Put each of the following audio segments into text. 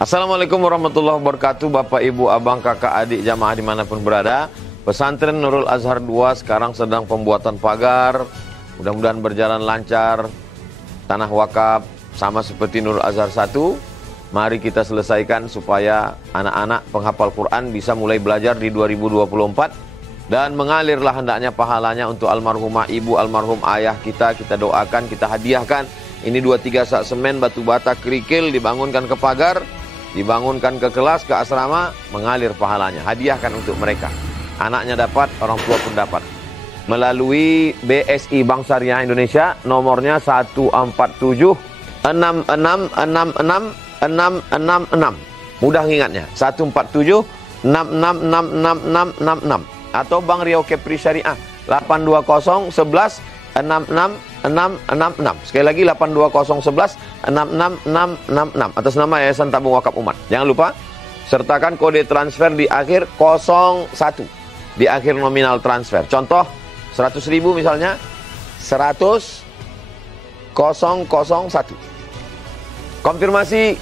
Assalamualaikum warahmatullahi wabarakatuh. Bapak, Ibu, Abang, Kakak, Adik, jamaah dimanapun berada. Pesantren Nurul Azhar 2 sekarang sedang pembuatan pagar. Mudah-mudahan berjalan lancar. Tanah wakaf sama seperti Nurul Azhar 1. Mari kita selesaikan supaya anak-anak penghafal Quran bisa mulai belajar di 2024. Dan mengalirlah hendaknya pahalanya untuk almarhumah ibu, almarhum ayah kita. Kita doakan, kita hadiahkan. Ini 2-3 sak semen, batu bata, kerikil, dibangunkan ke pagar, dibangunkan ke kelas, ke asrama, mengalir pahalanya. Hadiahkan untuk mereka. Anaknya dapat, orang tua pun dapat. Melalui BSI Bank Syariah Indonesia, nomornya 147 66666666. Mudah ingatnya, 147 666666. Atau Bank Riau Kepri Syariah 820 11 66666. Sekali lagi 820 11 66666 atas nama Yayasan Tabung Wakaf Umat. Jangan lupa sertakan kode transfer di akhir 01, di akhir nominal transfer. Contoh 100.000 misalnya 100.001. Konfirmasi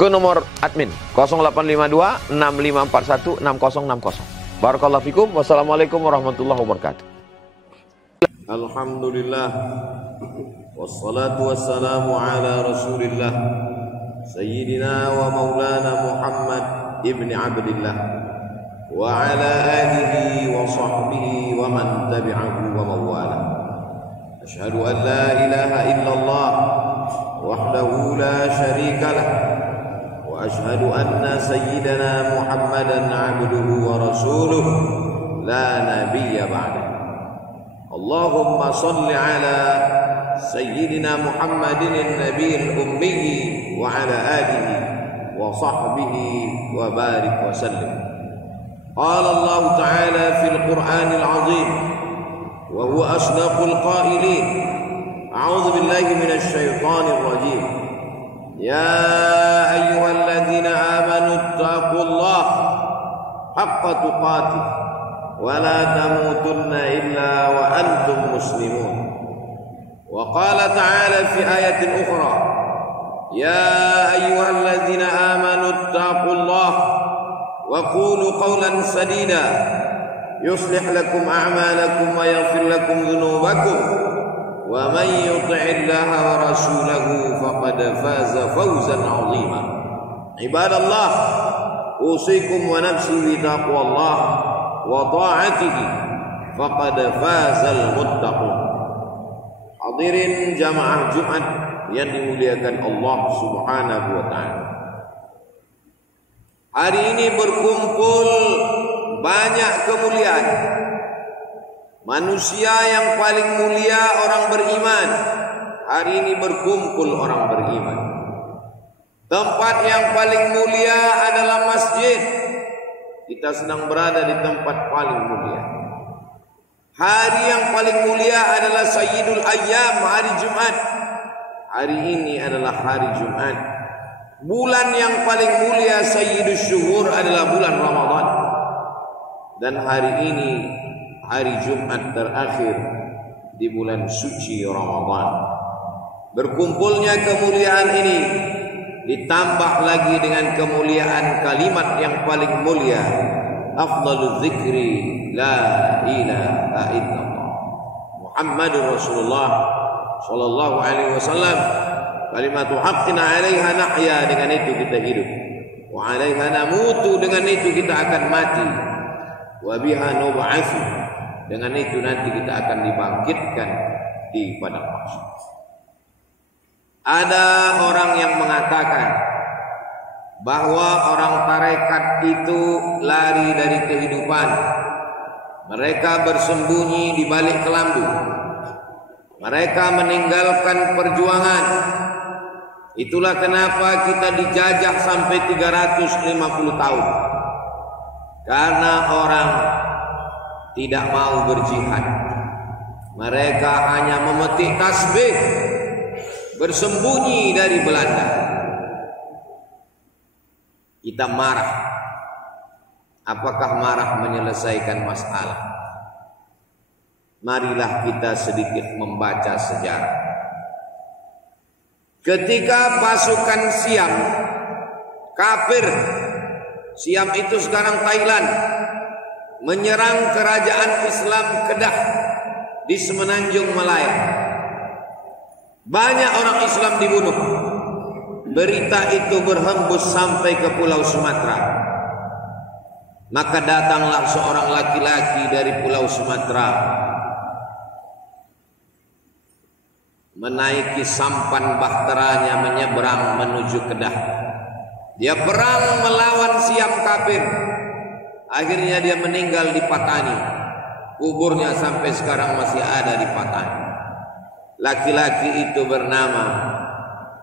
ke nomor admin 0852 6541 6060. Barakallahu fikum. Wassalamualaikum warahmatullahi wabarakatuh. Alhamdulillah, wassalatu wassalamu ala rasulillah, sayyidina wa maulana Muhammad ibn Abdillah, wa ala alihi wa sahbihi wa man tabi'ahu wa mawala. Ashhadu an la ilaha illallah wahdahu la sharika lah, wa ashhadu anna sayyidana Muhammadan abduhu wa rasuluh la nabiyya ba'dah. Allahumma salli ala sayyidina Muhammadin an-nabiyil ummi wa ala alihi wa sahbihi wa barik wa sallim. Qala Allah ta'ala fil Qur'anil 'azim wa huwa asdaqul qailin. A'udzu billahi minasy syaithanir rajim. Ya ayyuhalladzina amanu taqullaha haqqa tuqatih wa la tamutunna illa wa antum muslimun. Wa qala ta'ala fi ayatin ukhra, ya ayyuhalladzina amanu taqullaha wa qulu qawlan sadida yuslih lakum a'malakum wa yaghfir lakum dhunubakum wa man yuti'illaha wa rasulahu faqad faza fawzan 'azima. Ibadallah, usikum wa nafsi bi taqwallah wa ta'atihi faqad fazal muttaqun. Hadirin jamaah Jumat yang dimuliakan Allah Subhanahu wa taala. Hari ini berkumpul banyak kemuliaan. Manusia yang paling mulia orang beriman. Hari ini berkumpul orang beriman. Tempat yang paling mulia adalah masjid. Kita sedang berada di tempat paling mulia. Hari yang paling mulia adalah Sayyidul Ayyam, hari Jumat. Hari ini adalah hari Jumat. Bulan yang paling mulia Sayyidul Syuhur adalah bulan Ramadan. Dan hari ini hari Jumat terakhir di bulan suci Ramadan. Berkumpulnya kemuliaan ini ditambah lagi dengan kemuliaan kalimat yang paling mulia, afdalul dzikri la ilaha illallah Muhammadur Rasulullah sallallahu alaihi wasallam. Kalimatu haqqin 'alaiha nahya, dengan itu kita hidup, wa 'alaiha namutu, dengan itu kita akan mati, wa biha nub'atsu, dengan itu nanti kita akan dibangkitkan di padang mahsyar. Ada orang yang mengatakan bahwa orang tarekat itu lari dari kehidupan. Mereka bersembunyi di balik kelambu. Mereka meninggalkan perjuangan. Itulah kenapa kita dijajah sampai 350 tahun. Karena orang tidak mau berjihad. Mereka hanya memetik tasbih, bersembunyi dari Belanda. Kita marah. Apakah marah menyelesaikan masalah? Marilah kita sedikit membaca sejarah. Ketika pasukan Siam kafir. Siam itu sekarang Thailand, menyerang kerajaan Islam Kedah di Semenanjung Malaya. Banyak orang Islam dibunuh. Berita itu berhembus sampai ke Pulau Sumatera. Maka datanglah seorang laki-laki dari Pulau Sumatera, menaiki sampan bahteranya menyeberang menuju Kedah. Dia perang melawan Siam kafir. Akhirnya dia meninggal di Patani. Kuburnya sampai sekarang masih ada di Patani. Laki-laki itu bernama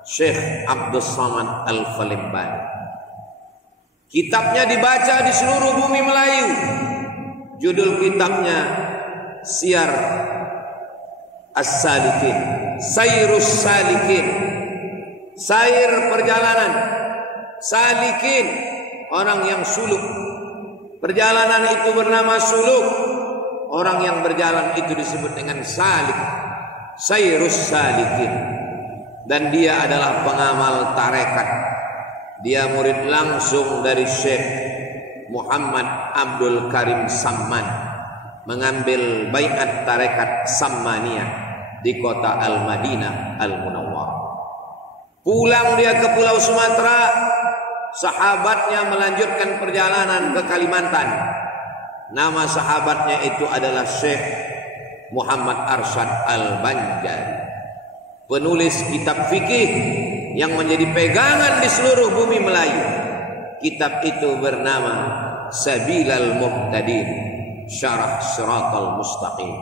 Syekh Abdul Samad Al-Falimbani. Kitabnya dibaca di seluruh bumi Melayu. Judul kitabnya Syiar As-Salikin, Sairus Salikin, sair perjalanan, salikin orang yang suluk. Perjalanan itu bernama suluk. Orang yang berjalan itu disebut dengan salik, Sairus Salikin. Dan dia adalah pengamal tarekat. Dia murid langsung dari Syekh Muhammad Abdul Karim Samman, mengambil baiat tarekat Sammaniyah di kota Al-Madinah Al-Munawwarah. Pulang dia ke Pulau Sumatera, sahabatnya melanjutkan perjalanan ke Kalimantan. Nama sahabatnya itu adalah Syekh Muhammad Arsyad Al-Banjari, penulis kitab fikih yang menjadi pegangan di seluruh bumi Melayu. Kitab itu bernama Sabilal Muhtadin, Syarah Siratal Mustaqim.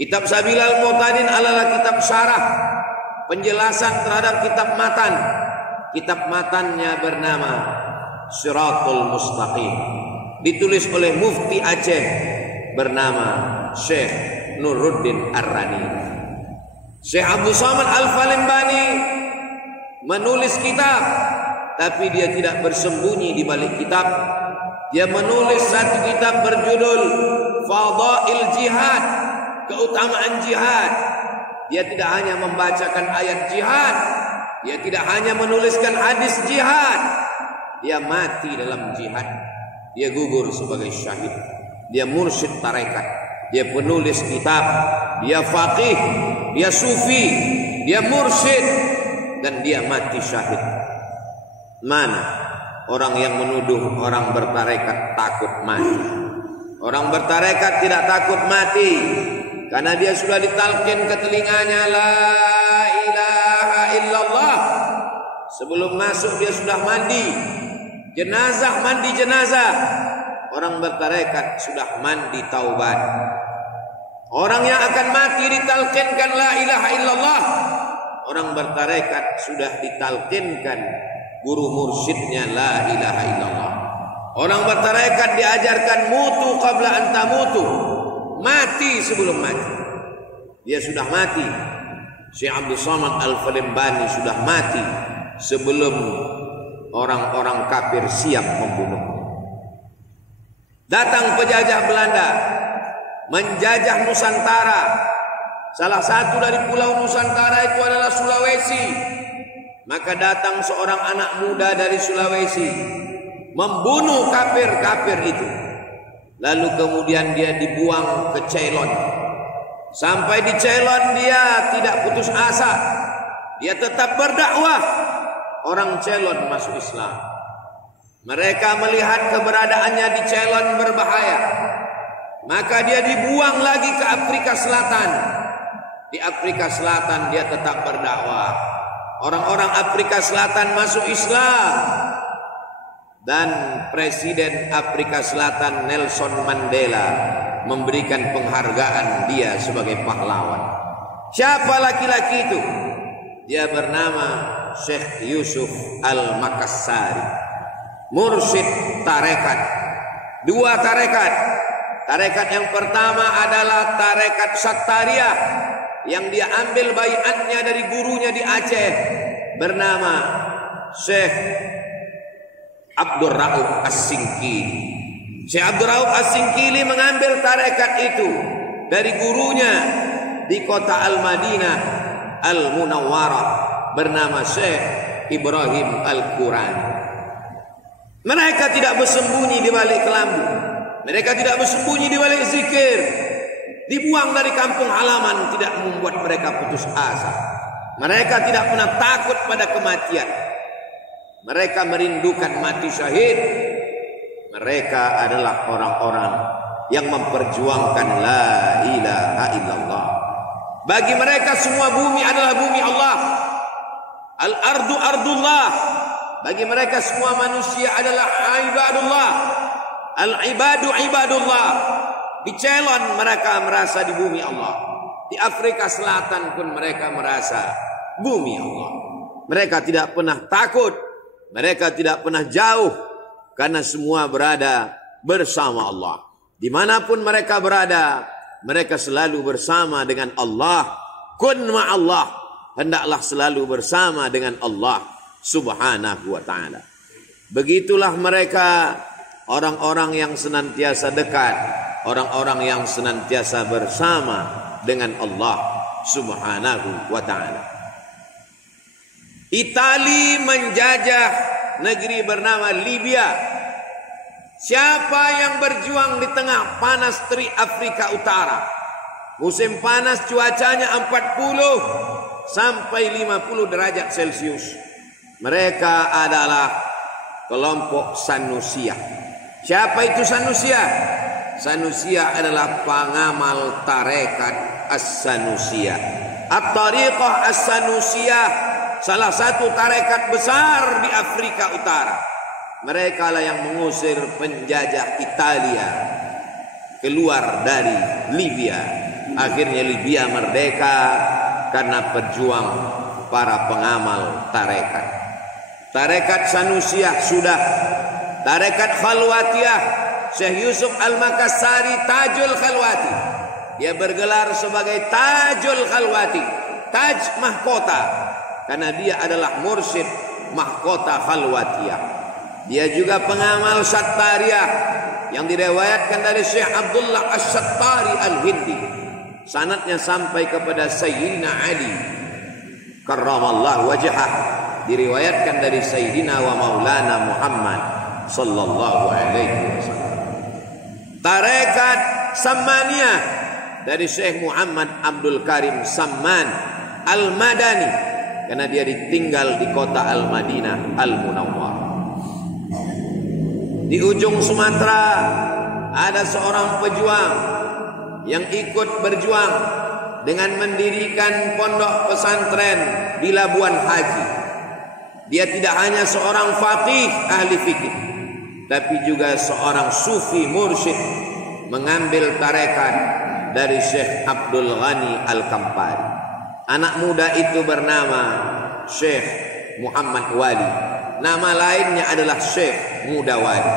Kitab Sabilal Muhtadin adalah kitab syarah, penjelasan terhadap kitab matan. Kitab matannya bernama Siratul Mustaqim, ditulis oleh Mufti Aceh bernama Syekh Nuruddin Ar-Rani. Syekh Abdul Samad Al-Falimbani menulis kitab, tapi dia tidak bersembunyi di balik kitab. Dia menulis satu kitab berjudul Fadail Jihad, keutamaan jihad. Dia tidak hanya membacakan ayat jihad, dia tidak hanya menuliskan hadis jihad, dia mati dalam jihad. Dia gugur sebagai syahid. Dia mursyid tarekat, dia penulis kitab, dia faqih, dia sufi, dia mursyid, dan dia mati syahid. Mana orang yang menuduh orang bertarekat takut mati? Orang bertarekat tidak takut mati, karena dia sudah ditalkin ke telinganya la ilaha illallah. Sebelum masuk dia sudah mandi jenazah, mandi jenazah. Orang bertarekat sudah mandi taubat. Orang yang akan mati ditalkinkan la ilaha illallah. Orang bertarekat sudah ditalkinkan guru mursyidnya la ilaha illallah. Orang bertarekat diajarkan mutu qabla an tamutu, mati sebelum mati. Dia sudah mati. Syekh Abdul Samad Al-Falimbani sudah mati sebelum orang-orang kafir siap membunuh. Datang penjajah Belanda menjajah Nusantara. Salah satu dari pulau Nusantara itu adalah Sulawesi. Maka datang seorang anak muda dari Sulawesi membunuh kafir-kafir itu. Lalu kemudian dia dibuang ke Ceylon. Sampai di Ceylon dia tidak putus asa. Dia tetap berdakwah. Orang Ceylon masuk Islam. Mereka melihat keberadaannya di Ceylon berbahaya. Maka dia dibuang lagi ke Afrika Selatan. Di Afrika Selatan dia tetap berdakwah. Orang-orang Afrika Selatan masuk Islam. Dan Presiden Afrika Selatan Nelson Mandela memberikan penghargaan dia sebagai pahlawan. Siapa laki-laki itu? Dia bernama Syekh Yusuf Al-Makassari, mursyid tarekat. Dua tarekat. Tarekat yang pertama adalah tarekat Sattariyah, yang dia ambil baiatnya dari gurunya di Aceh bernama Syekh Abdul Rauf As-Singkili. Syekh Abdul Rauf As-Singkili mengambil tarekat itu dari gurunya di kota Al-Madinah Al-Munawwarah bernama Syekh Ibrahim Al-Qurani. Mereka tidak bersembunyi di balik kelambu. Mereka tidak bersembunyi di balik zikir. Dibuang dari kampung halaman tidak membuat mereka putus asa. Mereka tidak pernah takut pada kematian. Mereka merindukan mati syahid. Mereka adalah orang-orang yang memperjuangkan la ilaha illallah. Bagi mereka semua bumi adalah bumi Allah. Al-ardu ardullah. Bagi mereka semua manusia adalah ibadullah. Al-ibadu ibadullah. Di Ceylon mereka merasa di bumi Allah. Di Afrika Selatan pun mereka merasa bumi Allah. Mereka tidak pernah takut. Mereka tidak pernah jauh. Karena semua berada bersama Allah. Dimanapun mereka berada, mereka selalu bersama dengan Allah. Kun ma'allah. Hendaklah selalu bersama dengan Allah subhanahu wa ta'ala. Begitulah mereka, orang-orang yang senantiasa dekat, orang-orang yang senantiasa bersama dengan Allah subhanahu wa ta'ala. Itali menjajah negeri bernama Libya. Siapa yang berjuang di tengah panas terik Afrika Utara? Musim panas cuacanya 40 sampai 50 derajat Celcius. Mereka adalah kelompok Sanusia. Siapa itu Sanusia? Sanusia adalah pengamal tarekat As-Sanusia. At-Tariqah As-Sanusia, salah satu tarekat besar di Afrika Utara. Mereka lah yang mengusir penjajah Italia keluar dari Libya. Akhirnya Libya merdeka karena berjuang para pengamal tarekat. Tarekat Sanusiah sudah. Tarekat Khalwatiyah, Syekh Yusuf Al-Makassari Tajul Khalwati. Dia bergelar sebagai Tajul Khalwati, Taj mahkota, karena dia adalah mursyid mahkota Khalwatiyah. Dia juga pengamal Sattariyah yang diriwayatkan dari Syekh Abdullah As-Sattari Al-Hindi. Sanadnya sampai kepada Sayyidina Ali karramallahu wajhah, diriwayatkan dari Sayyidina wa Maulana Muhammad sallallahu alaihi wasallam. Tarekat Sammaniyah dari Syekh Muhammad Abdul Karim Samman Al-Madani, karena dia ditinggal di kota Al-Madinah Al-Munawwar. Di ujung Sumatera ada seorang pejuang yang ikut berjuang dengan mendirikan pondok pesantren di Labuan Haji. Dia tidak hanya seorang faqih ahli fikih, tapi juga seorang sufi mursyid, mengambil tarekat dari Syekh Abdul Ghani Al-Kampari. Anak muda itu bernama Syekh Muhammad Wali. Nama lainnya adalah Syekh Muda Wali.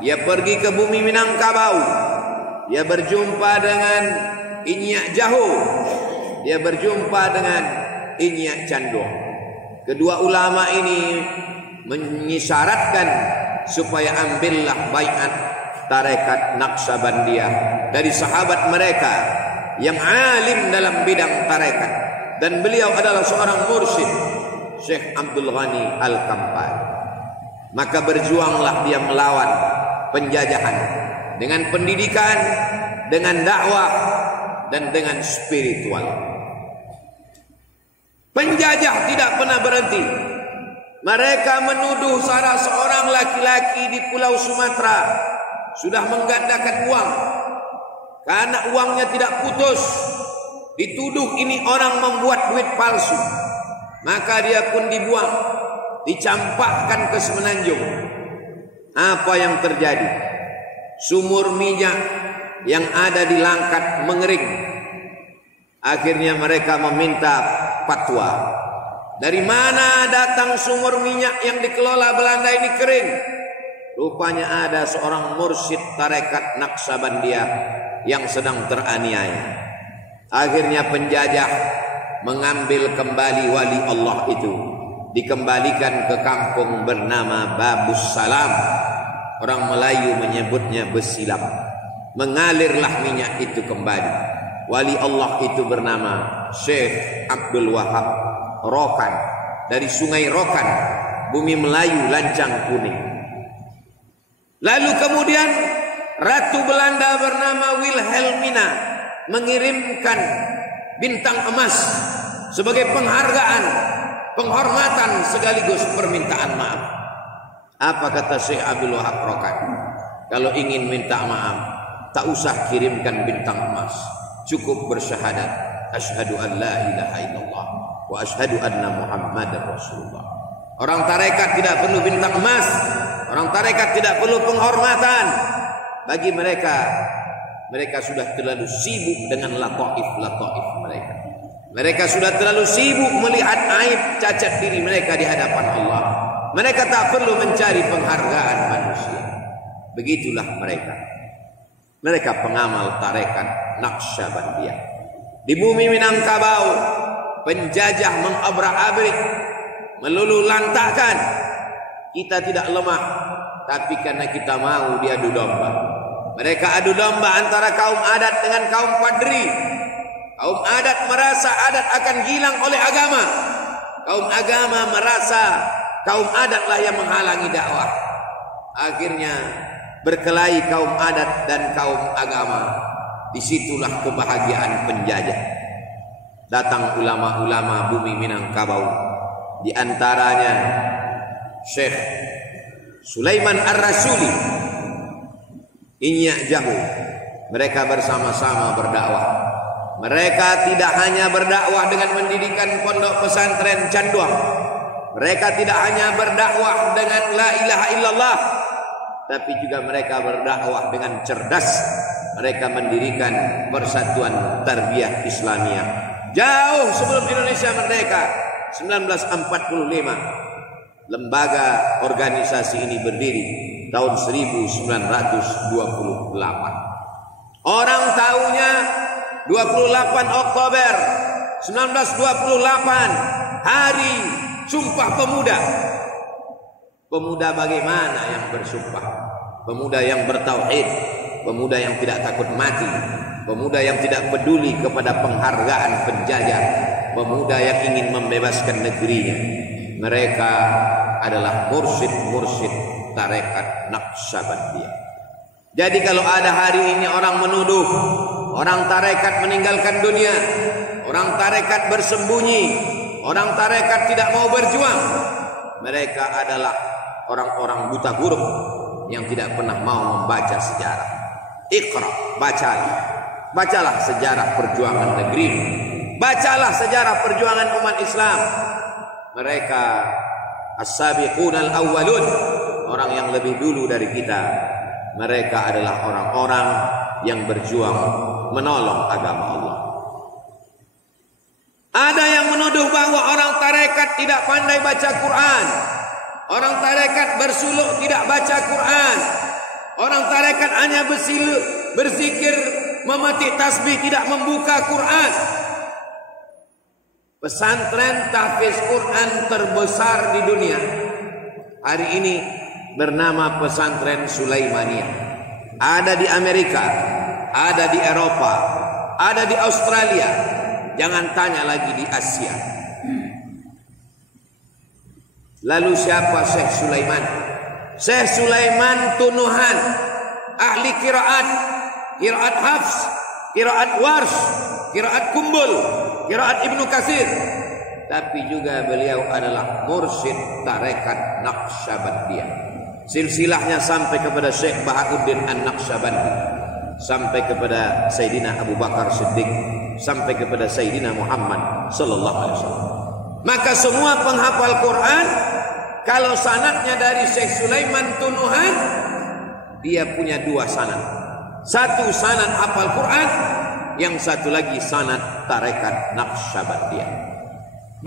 Dia pergi ke bumi Minangkabau. Dia berjumpa dengan Inyak Jaho. Dia berjumpa dengan Inyak Candong. Kedua ulama ini mengisyaratkan supaya ambillah baiat tarekat Naqsabandiyah dari sahabat mereka yang alim dalam bidang tarekat, dan beliau adalah seorang mursyid, Syekh Abdul Ghani Al-Kampari. Maka berjuanglah dia melawan penjajahan dengan pendidikan, dengan dakwah, dan dengan spiritual. Penjajah tidak pernah berhenti. Mereka menuduh salah seorang laki-laki di Pulau Sumatera sudah menggandakan uang, karena uangnya tidak putus. Dituduh ini orang membuat duit palsu. Maka dia pun dibuang, dicampakkan ke Semenanjung. Apa yang terjadi? Sumur minyak yang ada di Langkat mengering. Akhirnya mereka meminta fatwa. Dari mana datang sumur minyak yang dikelola Belanda ini kering? Rupanya ada seorang mursyid tarekat Naqsabandiyah yang sedang teraniaya. Akhirnya penjajah mengambil kembali wali Allah itu, dikembalikan ke kampung bernama Babus Salam. Orang Melayu menyebutnya Besilam. Mengalirlah minyak itu kembali. Wali Allah itu bernama Syekh Abdul Wahab Rokan, dari sungai Rokan, bumi Melayu Lancang Kuning. Lalu kemudian Ratu Belanda bernama Wilhelmina mengirimkan bintang emas sebagai penghargaan, penghormatan sekaligus permintaan maaf. Apa kata Syekh Abdul Wahab Rokan? Kalau ingin minta maaf, tak usah kirimkan bintang emas, cukup bersyahadat asyhadu an la ilaha illallah wa asyhadu anna Muhammadar Rasulullah. Orang tarekat tidak perlu bintang emas, orang tarekat tidak perlu penghormatan. Bagi mereka sudah terlalu sibuk dengan lataif mereka. Mereka sudah terlalu sibuk melihat aib cacat diri mereka di hadapan Allah. Mereka tak perlu mencari penghargaan manusia. Begitulah mereka. Mereka pengamal tarekat Naqsyabandiyah. Di bumi Minangkabau, penjajah mengobrak-abrik, melulu lantakkan. Kita tidak lemah, tapi karena kita mau diadu domba. Mereka adu domba antara kaum adat dengan kaum padri. Kaum adat merasa adat akan hilang oleh agama. Kaum agama merasa kaum adatlah yang menghalangi dakwah. Akhirnya berkelahi kaum adat dan kaum agama. Disitulah kebahagiaan penjajah. Datang ulama-ulama bumi Minangkabau. Di antaranya Syekh Sulaiman Ar-Rasuli, Inyak Jahu. Mereka bersama-sama berdakwah. Mereka tidak hanya berdakwah dengan mendirikan pondok pesantren Canduang. Mereka tidak hanya berdakwah dengan la ilaha illallah, tapi juga mereka berdakwah dengan cerdas. Mereka mendirikan Persatuan Tarbiyah Islamiyah jauh sebelum Indonesia merdeka, 1945. Lembaga organisasi ini berdiri tahun 1928. Orang tahunya 28 Oktober 1928, hari Sumpah Pemuda. Pemuda bagaimana yang bersumpah? Pemuda yang bertauhid, pemuda yang tidak takut mati, pemuda yang tidak peduli kepada penghargaan penjajah, pemuda yang ingin membebaskan negerinya. Mereka adalah mursyid-mursyid tarekat Naqsyabandiyah. Jadi kalau ada hari ini orang menuduh orang tarekat meninggalkan dunia, orang tarekat bersembunyi, orang tarekat tidak mau berjuang, mereka adalah orang-orang buta huruf yang tidak pernah mau membaca sejarah. Iqra, bacalah sejarah perjuangan negeri, bacalah sejarah perjuangan umat Islam. Mereka as-sabiqun al-awwalun, orang yang lebih dulu dari kita. Mereka adalah orang-orang yang berjuang menolong agama Allah. Ada yang menuduh bahwa orang tarekat tidak pandai baca Quran. Orang tarekat bersuluk tidak baca Quran. Orang tarekat hanya berzikir, memetik tasbih, tidak membuka Quran. Pesantren tahfiz Quran terbesar di dunia hari ini bernama Pesantren Sulaimaniyah. Ada di Amerika, ada di Eropa, ada di Australia. Jangan tanya lagi di Asia. Lalu siapa Syekh Sulaiman? Syekh Sulaiman Tunuhan, ahli kiraat Hafs, kiraat Warsh, kiraat Kumbul, kiraat Ibnu Katsir. Tapi juga beliau adalah mursyid tarekat Naqsyabandiyah. Silsilahnya sampai kepada Syekh Bahauddin An-Naqsyabandi, sampai kepada Sayyidina Abu Bakar Siddiq, sampai kepada Sayyidina Muhammad sallallahu alaihi wasallam. Maka semua penghafal Quran, kalau sanadnya dari Syekh Sulaiman Tunuhan, dia punya dua sanad. Satu sanad hafal Quran, yang satu lagi sanad tarekat Naqsyabandiyah.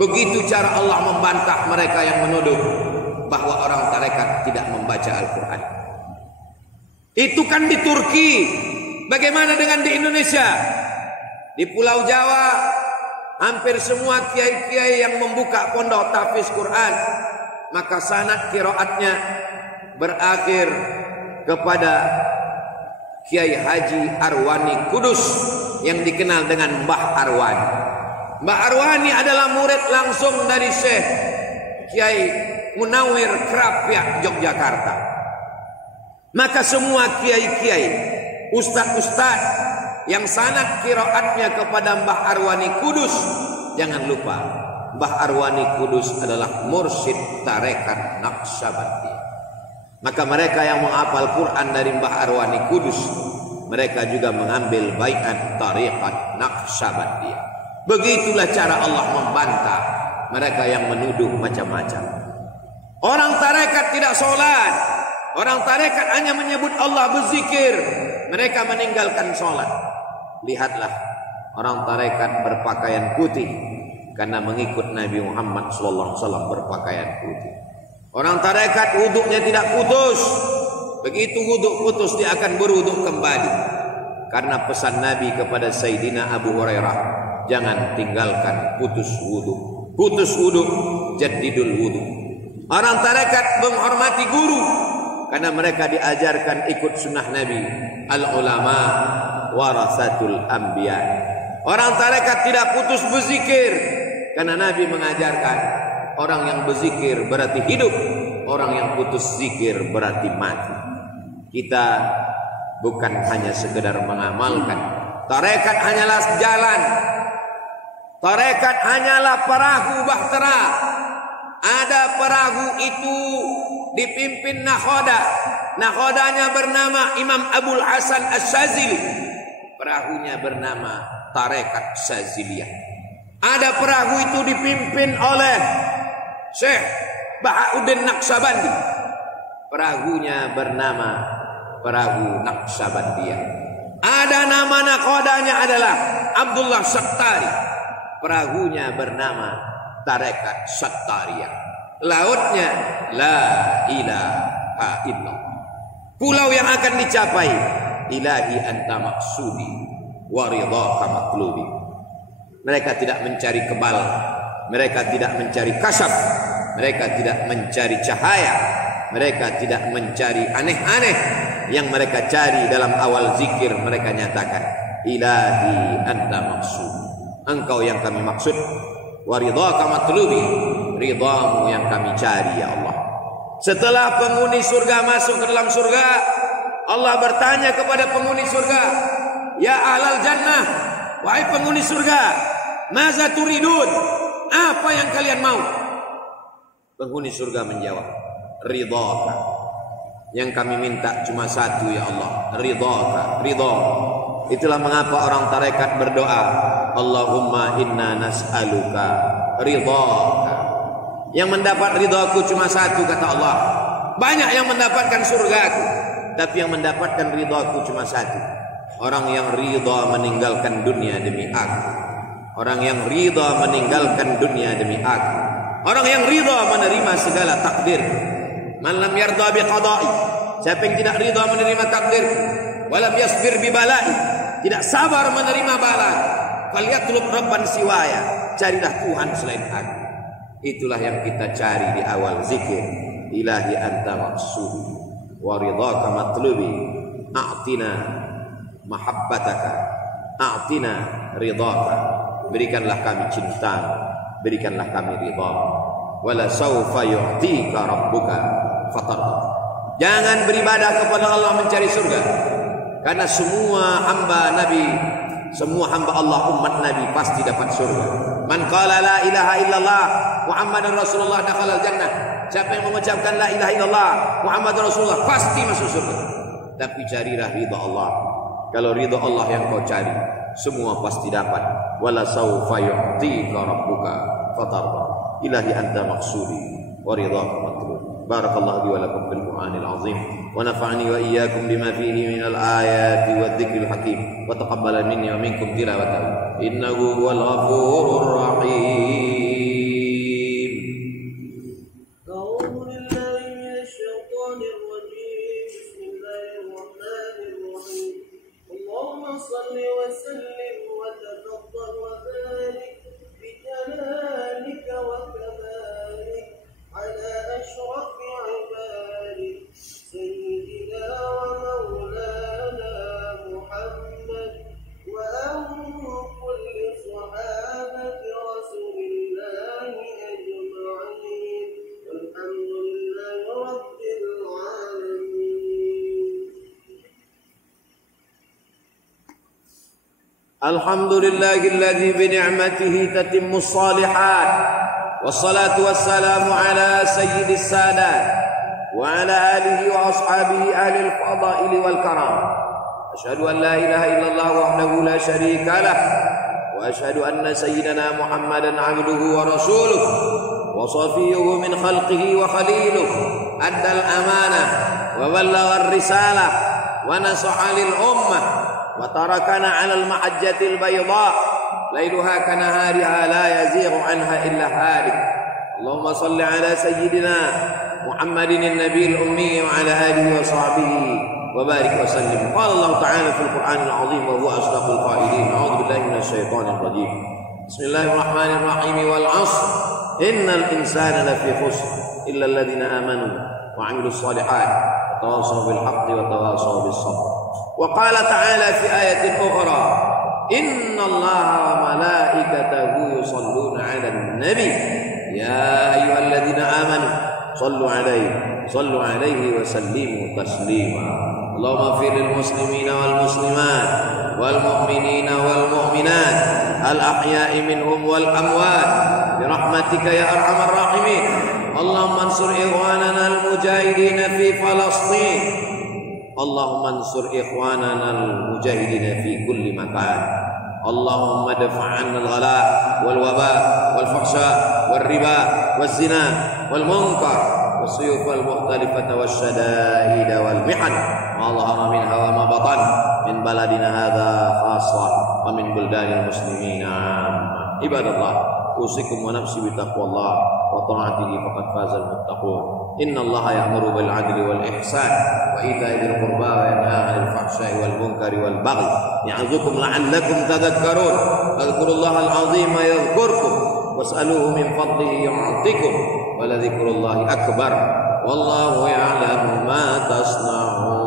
Begitu cara Allah membantah mereka yang menuduh bahwa orang tarekat tidak membaca Al-Quran. Itu kan di Turki. Bagaimana dengan di Indonesia? Di Pulau Jawa, hampir semua kiai-kiai yang membuka pondok tahfiz Quran, maka sanad qiraatnya berakhir kepada Kiai Haji Arwani Kudus yang dikenal dengan Mbah Arwani. Mbah Arwani adalah murid langsung dari Syekh Kiai Munawir Krapyak Yogyakarta. Maka semua kiai-kiai, ustaz-ustaz yang sanad qiraatnya kepada Mbah Arwani Kudus, jangan lupa Mbah Arwani Kudus adalah mursyid tarekat Naqsyabandiyah. Maka mereka yang menghafal Quran dari Mbah Arwani Kudus, mereka juga mengambil baiat tarekat Naqsyabandiyah. Begitulah cara Allah membantah mereka yang menuduh macam-macam. Orang tarekat tidak sholat, orang tarekat hanya menyebut Allah, berzikir, mereka meninggalkan sholat. Lihatlah orang tarekat berpakaian putih karena mengikut Nabi Muhammad SAW berpakaian putih. Orang tarekat wuduknya tidak putus. Begitu wuduk putus dia akan berwuduk kembali. Karena pesan Nabi kepada Sayyidina Abu Hurairah, jangan tinggalkan putus wuduk. Putus wuduk, jadidul wuduk. Orang tarekat menghormati guru karena mereka diajarkan ikut sunnah Nabi. Al-ulama warasatul anbiya. Orang tarekat tidak putus berzikir karena Nabi mengajarkan orang yang berzikir berarti hidup, orang yang putus zikir berarti mati. Kita bukan hanya sekedar mengamalkan. Tarekat hanyalah jalan. Tarekat hanyalah perahu bahtera. Ada perahu itu dipimpin nakhoda. Nakhodanya bernama Imam Abul Hasan Asy-Syadzili. Perahunya bernama Tarekat Syadziliyah. Ada perahu itu dipimpin oleh Syekh Bahauddin Naqsyabandi. Perahunya bernama Perahu Naqsyabandiyah. Ada nama nakhodanya adalah Abdullah Sattari. Perahunya bernama Tarekat Sattariyah. Lautnya la ilaha illallah. Pulau yang akan dicapai, ilahi anta maksudi wa ridhaka matlubi. Mereka tidak mencari kebal, mereka tidak mencari kasab, mereka tidak mencari cahaya, mereka tidak mencari aneh-aneh. Yang mereka cari dalam awal zikir, mereka nyatakan ilahi anta maksudi, engkau yang kami maksud, wa ridhaka matlubi, ridhamu yang kami cari ya Allah. Setelah penghuni surga masuk ke dalam surga, Allah bertanya kepada penghuni surga, ya ahlal jannah, wahai penghuni surga, maza turidun, apa yang kalian mau? Penghuni surga menjawab, ridhaka, yang kami minta cuma satu ya Allah, ridhaka, ridha. Itulah mengapa orang tarekat berdoa, Allahumma inna nas'aluka ridhaka. Yang mendapat ridhaku cuma satu kata Allah. Banyak yang mendapatkan surgaku, tapi yang mendapatkan ridhaku cuma satu. Orang yang ridha meninggalkan dunia demi aku. Orang yang ridha meninggalkan dunia demi aku. Orang yang ridha menerima segala takdir. Man lam yarda bi qada'i, siapa yang tidak ridha menerima takdir, walam yasbir bi bala'i, tidak sabar menerima bala, falyatlub rabban siwaya, carilah Tuhan selain aku. Itulah yang kita cari di awal zikir. Ilahi anta maksudi wa ridhaka matlubi, a'tina mahabbataka, a'tina ridhaka. Berikanlah kami cintamu, berikanlah kami ridhamu. Wala saufa yu'tika rabbuka fatarda. Jangan beribadah kepada Allah mencari surga, karena semua hamba Nabi, semua hamba Allah umat Nabi pasti dapat surga. Man qala la ilaha illallah Muhammadur Rasulullah dakhalal jannah. Siapa yang mengucapkan la ilaha illallah Muhammadur Rasulullah pasti masuk surga. Tapi carilah ridha Allah. Kalau ridha Allah yang kau cari, semua pasti dapat. Wala saufa yu'tika rabbuka fatarda. Ilahi anta maksudi wa ridhaka matlub. Barakallahu li wa lakum bil Qur'anil azim wa nafa'ani wa iyyakum bima fihi minal ayati wadh-dhikril hakim wa taqabbala minni wa minkum tilawatahu innahu huwal ghafurur rahim. صل وسلم وتفضل وبارك بجلالك وكمالك على أشرف عبادك سيدنا ومولانا محمد وأن كل صحابة رسول الله Alhamdulillahilladzi bi ni'matihi tatimmus shalihat. Wassalatu wassalamu ala sayyidis sadat wa ala alihi wa ashabihi ahlil fadaili wal karam. Asyhadu an la ilaha illallah wahdahu la syarika lah wa asyhadu anna sayyidana Muhammadan abduhu wa rasuluh wa safiyyuhu min khalqihi wa khaliluh. Addal amanah wa ballagha ar-risalah wa nasaha lil ummah wa tarakana 'alal mahajjatil bayda lailuha kanahariha la yazighu 'anha illa halik. Allahumma shalli 'ala sayyidina Muhammadin an-nabiyil ummi wa 'ala alihi wa sahbihi wa barik wa sallim. Qala Allah ta'ala fil Qur'anil 'azim wa huwa asdaqul qailin. A'udzu billahi minasy syaithanir rajim. Bismillahirrahmanirrahim. Wal 'ashr innal insana lafi khusr illa alladhina amanu wa 'amilus shalihat wa tawassaw bil haqqi wa tawassaw bis sabr. وقال تعالى في آية أخرى إن الله وملائكته يصلون على النبي يا أيها الذين آمنوا صلوا عليه وسلموا تسليما. اللهم اغفر للمسلمين والمسلمات والمؤمنين والمؤمنات الأحياء منهم والأموات برحمتك يا أرحم الراحمين. اللهم انصر إخواننا المجاهدين في فلسطين. اللهم انصر إخواننا المجاهدين في كل مكان. اللهم ادفع عنا الغلاء والوباء والفحشاء والربا والزنا والمنكر والسيوف المختلفة والشدائد والمحن ما ظهر منها وما بطن من بلدنا هذا خاصة ومن بلدان المسلمين عامة. عباد الله أوصيكم ونفسي بتقوى الله وطاعته فقد فاز المتقون. إن الله يأمر بالعدل والإحسان وإيتاء ذي القربى وينهى عن الفحشاء والمنكر والبغي يعظكم لعلكم تذكرون. اذكروا الله العظيم يذكركم واسألوه من فضله يعطكم ولذكر الله أكبر والله يعلم ما تصنعون.